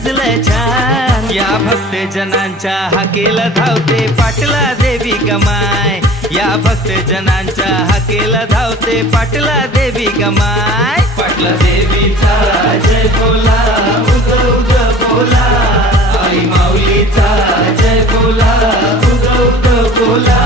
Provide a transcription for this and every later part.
सजलं छान। या भक्त जनांच्या हाकेला धावते पाटला देवी गमाय। या भक्त जनांच्या हाकेला धावते पाटला देवी गमाय। पाटला देवीचा जय बोला, उद उद बोला, आई माऊलीचा जय बोला, उद उद बोला।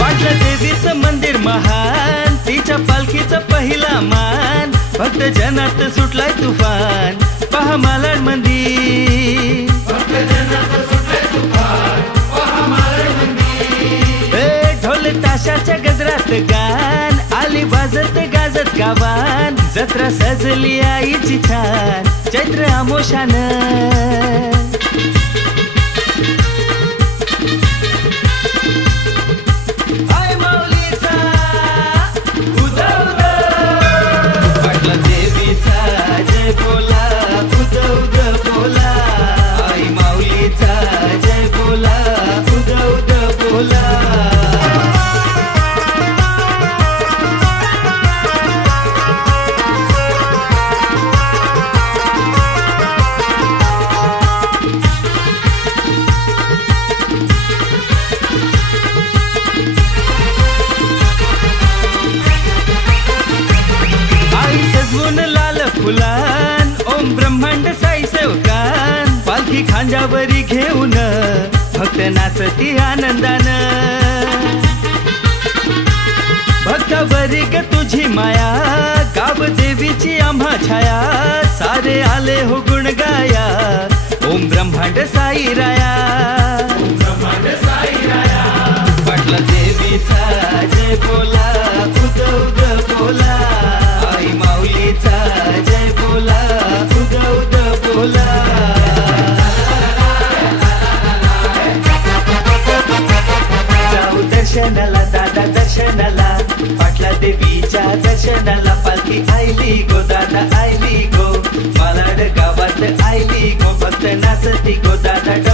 पाटला देवीचं मंदिर महान, तिच्या पालखीचा पहिला मान। भक्त जनात सुटलाय तुफान, पहा मालाड मंदिर। भक्त जनात सुटलाय तुफान, पहा मालाड मंदिर। ढोल ताशाच्या गजरात गान, आली वाजत गाजत गावान। जत्रा सजली आईची छान, चैत्र आमोशानं। फुलान ओम ब्रह्मांड साई सेवकान। पालखी खांद्यावरी घेऊन भक्त नाचती आनंदानं। भक्तावरी ग तुझी माया, गाव देवीची आम्हा छाया। सारे आले हो गुण गाया, ओम ब्रह्मांड साई राया, ओम ब्रह्मांड साई राया। पाटला देवीचा जय बोला, उद उद बोला, आई माऊलीचा जय बोला, उद उद बोला। जाऊ दर्शनाला दादा दर्शनाला, पाटला देवीच्या दर्शनाला। पालखी आयली गो दादा आयली गो, मालाड गावात आयली गो, भक्त नाचती गो दादा।